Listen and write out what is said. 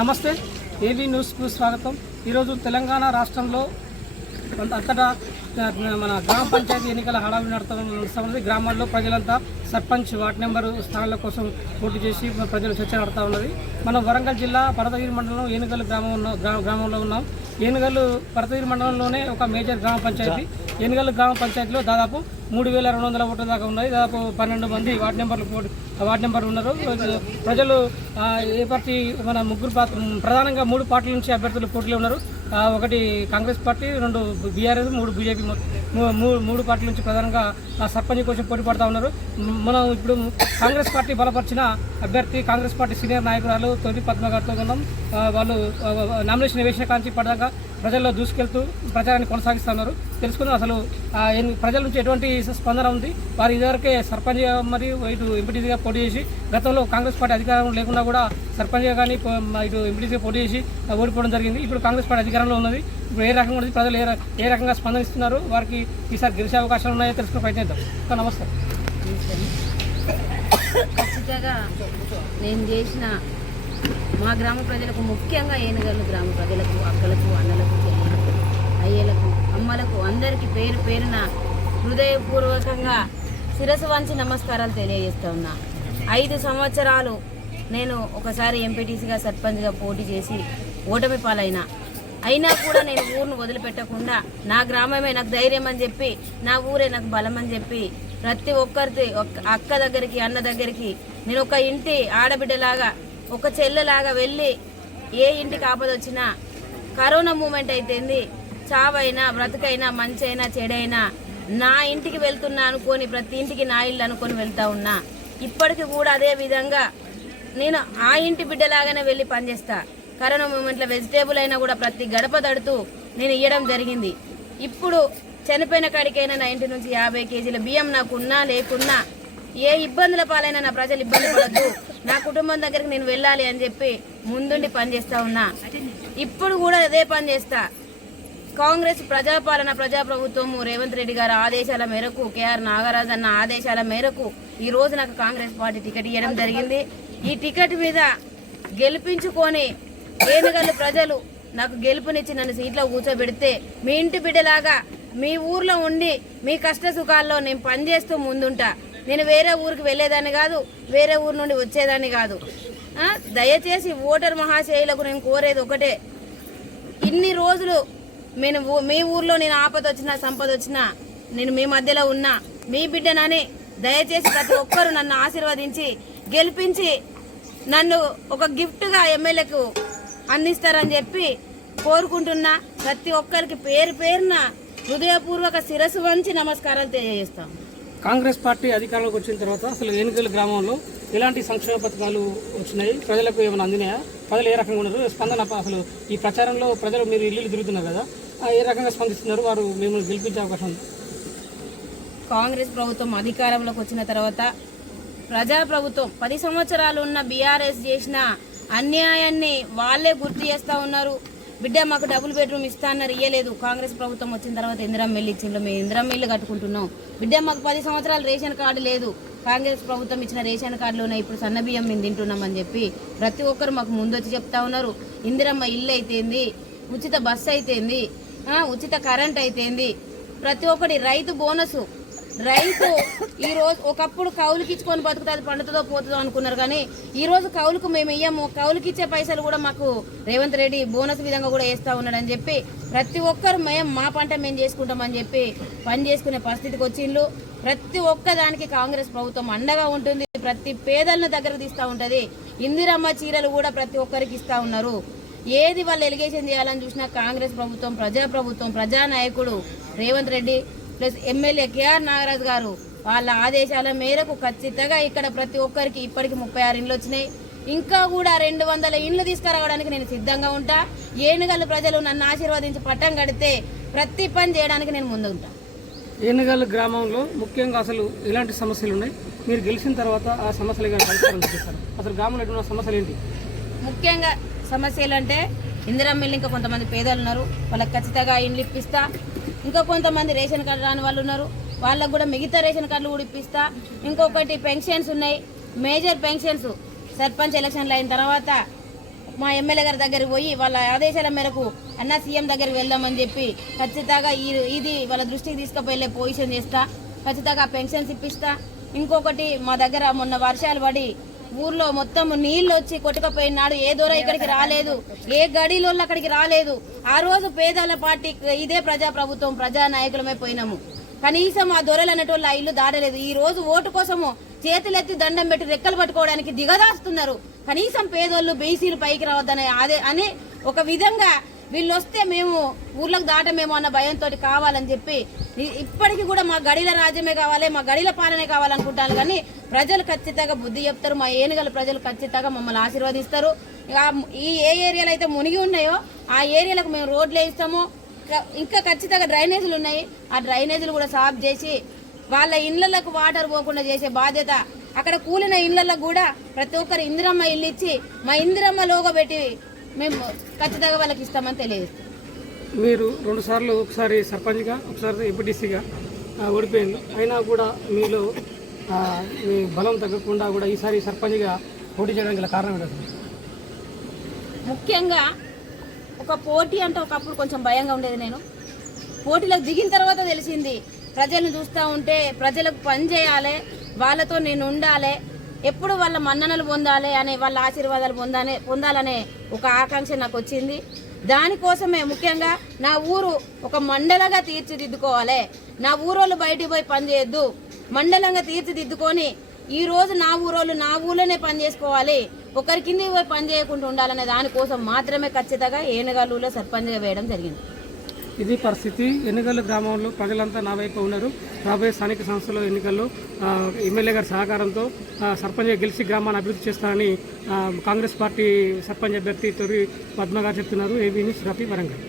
నమస్తే, ఏబీ న్యూస్కు స్వాగతం. ఈరోజు తెలంగాణ రాష్ట్రంలో అంతటా మన గ్రామ పంచాయతీ ఎన్నికల హడావిడి నడుస్తున్నది. గ్రామాల్లో ప్రజలంతా సర్పంచ్ వార్డు నెంబరు స్థానాల కోసం పోటీ చేసి ప్రజలు చర్చ నడుతూ ఉన్నది. మనం వరంగల్ జిల్లా పర్వతగిరి మండలం ఏనుగల్ గ్రామంలో ఉన్నాం. ఏనుగల్ పర్వతగిరి మండలంలోనే ఒక మేజర్ గ్రామ పంచాయతీ. ఏనుగల్ గ్రామ పంచాయతీలో దాదాపు 3200 ఓట్ల దాకా ఉన్నాయి. దాదాపు 12 మంది వార్డు నెంబర్లు ఉన్నారు. ప్రజలు ఏ పార్టీ మన ముగ్గురు ప్రధానంగా 3 పార్టీల నుంచి అభ్యర్థులు పోటీలో ఉన్నారు. ఒకటి కాంగ్రెస్ పార్టీ, 2 బీఆర్ఎస్, 3 బీజేపీ, 3 పార్టీల నుంచి ప్రధానంగా సర్పంచ్ కోసం పోటీ పడుతూ ఉన్నారు. మనం ఇప్పుడు కాంగ్రెస్ పార్టీ బలపరిచిన అభ్యర్థి కాంగ్రెస్ పార్టీ సీనియర్ నాయకురాలు తొలి పద్మ గారితో ఉన్నాం. వాళ్ళు నామినేషన్ వేసిన కాంచి పడదాకా ప్రజల్లో దూసుకెళ్తూ ప్రచారాన్ని కొనసాగిస్తున్నారు. తెలుసుకుందాం అసలు ప్రజల నుంచి ఎటువంటి స్పందన ఉంది. వారు ఇదివరకే సర్పంచ్ మరియు ఇటు ఎంపీటీసీగా పోటీ చేసి గతంలో కాంగ్రెస్ పార్టీ అధికారం లేకుండా కూడా సర్పంచ్గా కానీ ఇటు ఎంపీటీసీగా పోటీ చేసి ఓడిపోవడం జరిగింది. ఇప్పుడు కాంగ్రెస్ పార్టీ అధికారంలో ఉన్నది. ఇప్పుడు ఏ రకంగా ఉన్నది, ప్రజలు ఏ రకంగా స్పందిస్తున్నారు, వారికి ఈసారి గెలిచే అవకాశాలు ఉన్నాయో తెలుసుకునే ప్రయత్నిద్దాం. నమస్తే. ఖచ్చితంగా నేను చేసిన మా గ్రామ ప్రజలకు, ముఖ్యంగా ఏనుగల్లు గ్రామ ప్రజలకు, అక్కలకు, అన్నలకు, చెల్లెలకు, అయ్యలకు, అమ్మలకు అందరికీ పేరు పేరున హృదయపూర్వకంగా శిరస్సు వంచి నమస్కారాలు తెలియజేస్తూ ఉన్నా. 5 సంవత్సరాలు నేను ఒకసారి ఎంపీటీసీగా సర్పంచ్గా పోటీ చేసి ఓటమి పాలైనా అయినా కూడా నేను ఊరును వదిలిపెట్టకుండా నా గ్రామమే నాకు ధైర్యం అని చెప్పి, నా ఊరే నాకు బలం అని చెప్పి ప్రతి ఒక్కరి అక్క దగ్గరికి, అన్న దగ్గరికి నేను ఒక ఇంటి ఆడబిడ్డలాగా, ఒక చెల్లెలాగా వెళ్ళి ఏ ఇంటికి ఆపద వచ్చినా, కరోనా మూమెంట్ అయితేంది, చావైనా బ్రతుకైనా మంచైనా చెడైనా నా ఇంటికి వెళ్తున్నా అనుకొని ప్రతి ఇంటికి నా ఇల్లు అనుకొని వెళ్తా ఉన్నా. ఇప్పటికి కూడా అదే విధంగా నేను ఆ ఇంటి బిడ్డలాగానే వెళ్ళి పనిచేస్తా. కరోనా మూమెంట్లో వెజిటేబుల్ అయినా కూడా ప్రతి గడప తడుతూ నేను ఇవ్వడం జరిగింది. ఇప్పుడు చనిపోయిన కాడికైనా నా ఇంటి నుంచి 50 కేజీల బియ్యం నాకున్నా లేకున్నా, ఏ ఇబ్బందుల పాలైనా నా ప్రజలు ఇబ్బంది పడద్దు, నా కుటుంబం దగ్గరికి నేను వెళ్ళాలి అని చెప్పి ముందుండి పనిచేస్తా ఉన్నా. ఇప్పుడు కూడా అదే పని చేస్తా. కాంగ్రెస్ ప్రజాపాలన, ప్రజాప్రభుత్వము రేవంత్ రెడ్డి గారి ఆదేశాల మేరకు, కేఆర్ నాగరాజు అన్న ఆదేశాల మేరకు ఈ రోజు నాకు కాంగ్రెస్ పార్టీ టికెట్ ఇవ్వడం జరిగింది. ఈ టికెట్ మీద గెలిపించుకొని ఏనుగల్లు ప్రజలు నాకు గెలుపునిచ్చి నన్ను సీట్లో కూర్చోబెడితే మీ ఇంటి బిడ్డలాగా మీ ఊర్లో ఉండి మీ కష్ట సుఖాల్లో నేను పనిచేస్తూ ముందుంటా. నేను వేరే ఊరికి వెళ్ళేదాన్ని కాదు, వేరే ఊరు నుండి వచ్చేదాన్ని కాదు. దయచేసి ఓటర్ మహాశయులకు నేను కోరేది ఒకటే, ఇన్ని రోజులు నేను మీ ఊర్లో నేను ఆపద వచ్చినా సంపద వచ్చినా నేను మీ మధ్యలో ఉన్నా, మీ బిడ్డనని దయచేసి ప్రతి ఒక్కరూ నన్ను ఆశీర్వదించి గెలిపించి నన్ను ఒక గిఫ్ట్గా ఎమ్మెల్యేకు అందిస్తారని చెప్పి కోరుకుంటున్నా. ప్రతి ఒక్కరికి పేరు పేరున హృదయపూర్వక శిరస్సు వంచి నమస్కారాలు తెలియజేస్తాం. కాంగ్రెస్ పార్టీ అధికారంలోకి వచ్చిన తర్వాత అసలు ఏనుగల్ గ్రామంలో ఎలాంటి సంక్షేమ పథకాలు వచ్చినాయి, ప్రజలకు ఏమైనా అందినాయా, ప్రజలు ఏ రకంగా ఉన్నారు, స్పందన అసలు ఈ ప్రచారంలో ప్రజలు మీరు ఇల్లు తిరుగుతున్నారు కదా, ఏ రకంగా స్పందిస్తున్నారు, వారు మిమ్మల్ని గెలిపించే అవకాశం ఉంది? కాంగ్రెస్ ప్రభుత్వం అధికారంలోకి వచ్చిన తర్వాత ప్రజాప్రభుత్వం 10 సంవత్సరాలు ఉన్న బీఆర్ఎస్ చేసిన అన్యాయాన్ని వాళ్ళే గుర్తు చేస్తూ ఉన్నారు. బిడ్డ మాకు డబుల్ బెడ్రూమ్ ఇస్తా అన్నారు, ఇయ్యలేదు. కాంగ్రెస్ ప్రభుత్వం వచ్చిన తర్వాత ఇందిరమ్మ ఇల్లు ఇచ్చిండ్రు, మేము ఇందిరమ్మ ఇల్లు కట్టుకుంటున్నాం. బిడ్డ మాకు 10 సంవత్సరాలు రేషన్ కార్డు లేదు, కాంగ్రెస్ ప్రభుత్వం ఇచ్చిన రేషన్ కార్డులోనే ఇప్పుడు సన్న బియ్యం మేము తింటున్నామని చెప్పి ప్రతి ఒక్కరు మాకు ముందొచ్చి చెప్తా ఉన్నారు. ఇందిరమ్మ ఇల్లు అయితేంది, ఉచిత బస్సు అయితేంది, ఉచిత కరెంట్ అయితేంది, ప్రతి ఒక్కటి రైతు బోనసు. రైతు ఈ రోజు ఒకప్పుడు కౌలుకి ఇచ్చుకొని బతుకుతుంది, పండుతుందో పోతుందో అనుకున్నారు. కానీ ఈ రోజు కౌలుకు మేము ఇయ్యము, కౌలుకి ఇచ్చే పైసలు కూడా మాకు రేవంత్ రెడ్డి బోనస్ విధంగా కూడా వేస్తా ఉన్నాడని చెప్పి ప్రతి ఒక్కరు మా పంట మేము చేసుకుంటామని చెప్పి పని చేసుకునే పరిస్థితికి వచ్చిండ్రు. ప్రతి ఒక్క దానికి కాంగ్రెస్ ప్రభుత్వం అండగా ఉంటుంది, ప్రతి పేదలను దగ్గర తీస్తూ ఉంటుంది. ఇందిరమ్మ చీరలు కూడా ప్రతి ఒక్కరికి ఇస్తా ఉన్నారు. ఏది వాళ్ళు ఎలిగేషన్ చేయాలని చూసినా కాంగ్రెస్ ప్రభుత్వం, ప్రజాప్రభుత్వం, ప్రజానాయకుడు Revanth Reddy plus MLA KR Nagaraju గారు వాళ్ళ ఆదేశాల మేరకు ఖచ్చితంగా ఇక్కడ ప్రతి ఒక్కరికి ఇప్పటికి 36 ఇండ్లు వచ్చినాయి. ఇంకా కూడా 200 ఇండ్లు తీసుకురావడానికి నేను సిద్ధంగా ఉంటా. ఏనుగల్లు ప్రజలు నన్ను ఆశీర్వదించి పట్టం కడితే ప్రతి పని చేయడానికి నేను ముందుంటా. ఏనుగల్ గ్రామంలో ముఖ్యంగా అసలు ఎలాంటి సమస్యలు ఉన్నాయి, మీరు గెలిచిన తర్వాత ఆ సమస్యలు పరిష్కారం చేస్తారు? అసలు గ్రామంలో ఎటువంటి సమస్యలు ఏంటి? ముఖ్యంగా సమస్యలు అంటే ఇందిరమ్మ ఇల్లు, ఇంకా కొంతమంది పేదలు ఉన్నారు, వాళ్ళకి ఖచ్చితంగా ఇండ్లు ఇప్పిస్తా. ఇంకా కొంతమంది రేషన్ కార్డు రాని వాళ్ళు ఉన్నారు, వాళ్ళకు కూడా మిగతా రేషన్ కార్డులు కూడా ఇప్పిస్తా. ఇంకొకటి పెన్షన్స్ ఉన్నాయి, మేజర్ పెన్షన్స్. సర్పంచ్ ఎలక్షన్లు అయిన తర్వాత మా ఎమ్మెల్యే గారి దగ్గరికి పోయి వాళ్ళ ఆదేశాల మేరకు అన్న సీఎం దగ్గరికి వెళ్దామని చెప్పి ఖచ్చితంగా ఇది వాళ్ళ దృష్టికి తీసుకుపోయే పొజిషన్ చేస్తా. ఖచ్చితంగా పెన్షన్స్ ఇప్పిస్తా. ఇంకొకటి మా దగ్గర మొన్న వర్షాలు పడి ఊర్లో మొత్తం నీళ్లు వచ్చి కొట్టుకపోయినాడు. ఏ దూరం ఇక్కడికి రాలేదు, ఏ గడిలో అక్కడికి రాలేదు. ఆ రోజు పేదల పార్టీ ఇదే ప్రజాప్రభుత్వం ప్రజా నాయకులమే పోయినాము. కనీసం ఆ దొరలు అనేటోళ్ళు ఆ ఇల్లు దాటలేదు. ఈ రోజు ఓటు కోసము చేతులెత్తి దండం పెట్టి రెక్కలు పట్టుకోవడానికి దిగదాస్తున్నారు. కనీసం పేదోళ్ళు బీసీలు పైకి రావద్దనే అని ఒక విధంగా వీళ్ళు వస్తే మేము ఊర్లకు దాటమేమో అన్న భయంతో కావాలని చెప్పి ఇప్పటికీ కూడా మా గడిల రాజ్యమే కావాలి, మా గడిల పాలనే కావాలనుకుంటాను. కానీ ప్రజలు ఖచ్చితంగా బుద్ధి చెప్తారు. మా ఏనుగల ప్రజలు ఖచ్చితంగా మమ్మల్ని ఆశీర్వదిస్తారు. ఈ ఏ ఏరియాలు అయితే మునిగి ఉన్నాయో ఆ ఏరియాలకు మేము రోడ్లు వేయిస్తాము. ఇంకా ఖచ్చితంగా డ్రైనేజీలు ఉన్నాయి. ఆ డ్రైనేజీలు కూడా సాఫ్ చేసి వాళ్ళ ఇళ్లకు వాటర్ పోకుండా చేసే బాధ్యత. అక్కడ కూలిన ఇళ్లకు కూడా ప్రతి ఒక్కరు ఇందిరమ్మ ఇల్లు ఇచ్చి మా ఇందిరమ్మ లోగో పెట్టి మేము ఖచ్చితంగా వాళ్ళకి ఇస్తామని తెలియజేస్తాం. మీరు 2 సార్లు, ఒకసారి సర్పంచ్గా, ఒకసారి ఎంపీటీసీగా ఓడిపోయింది. అయినా కూడా మీలో మీ బలం తగ్గకుండా కూడా ఈసారి సర్పంచ్గా పోటీ చేయడానికి గల కారణం ఏంటంటే? ముఖ్యంగా ఒక పోటీ అంటే ఒకప్పుడు కొంచెం భయంగా ఉండేది. నేను పోటీలకు దిగిన తర్వాత తెలిసింది ప్రజలను చూస్తూ ఉంటే ప్రజలకు పని చేయాలి, వాళ్ళతో నేను ఉండాలి, ఎప్పుడు వాళ్ళ మన్ననలు పొందాలి అనే వాళ్ళ ఆశీర్వాదాలు పొందాలనే ఒక ఆకాంక్ష నాకు వచ్చింది. దానికోసమే ముఖ్యంగా నా ఊరు ఒక మండలంగా తీర్చిదిద్దుకోవాలి. నా ఊరోళ్ళు బయటికి పోయి పని చేయొద్దు, మండలంగా తీర్చిదిద్దుకొని ఈ రోజు నా ఊరోళ్ళు నా ఊళ్ళోనే పని చేసుకోవాలి, ఒకరి కింద పోయి పని చేయకుండా ఉండాలనే దానికోసం మాత్రమే ఖచ్చితంగా ఏనుగల్లులో సర్పంచ్గా వేయడం జరిగింది. ఇది పరిస్థితి. ఎన్నికల గ్రామంలో ప్రజలంతా నా వైపు ఉన్నారు. రాబోయే స్థానిక సంస్థల ఎన్నికల్లో ఎమ్మెల్యే గారి సహకారంతో సర్పంచ్గా గెలిచి గ్రామాన్ని అభివృద్ధి చేస్తారని కాంగ్రెస్ పార్టీ సర్పంచ్ అభ్యర్థి తొర్రి పద్మ గారు చెప్తున్నారు. AB news, Rafi, Warangal.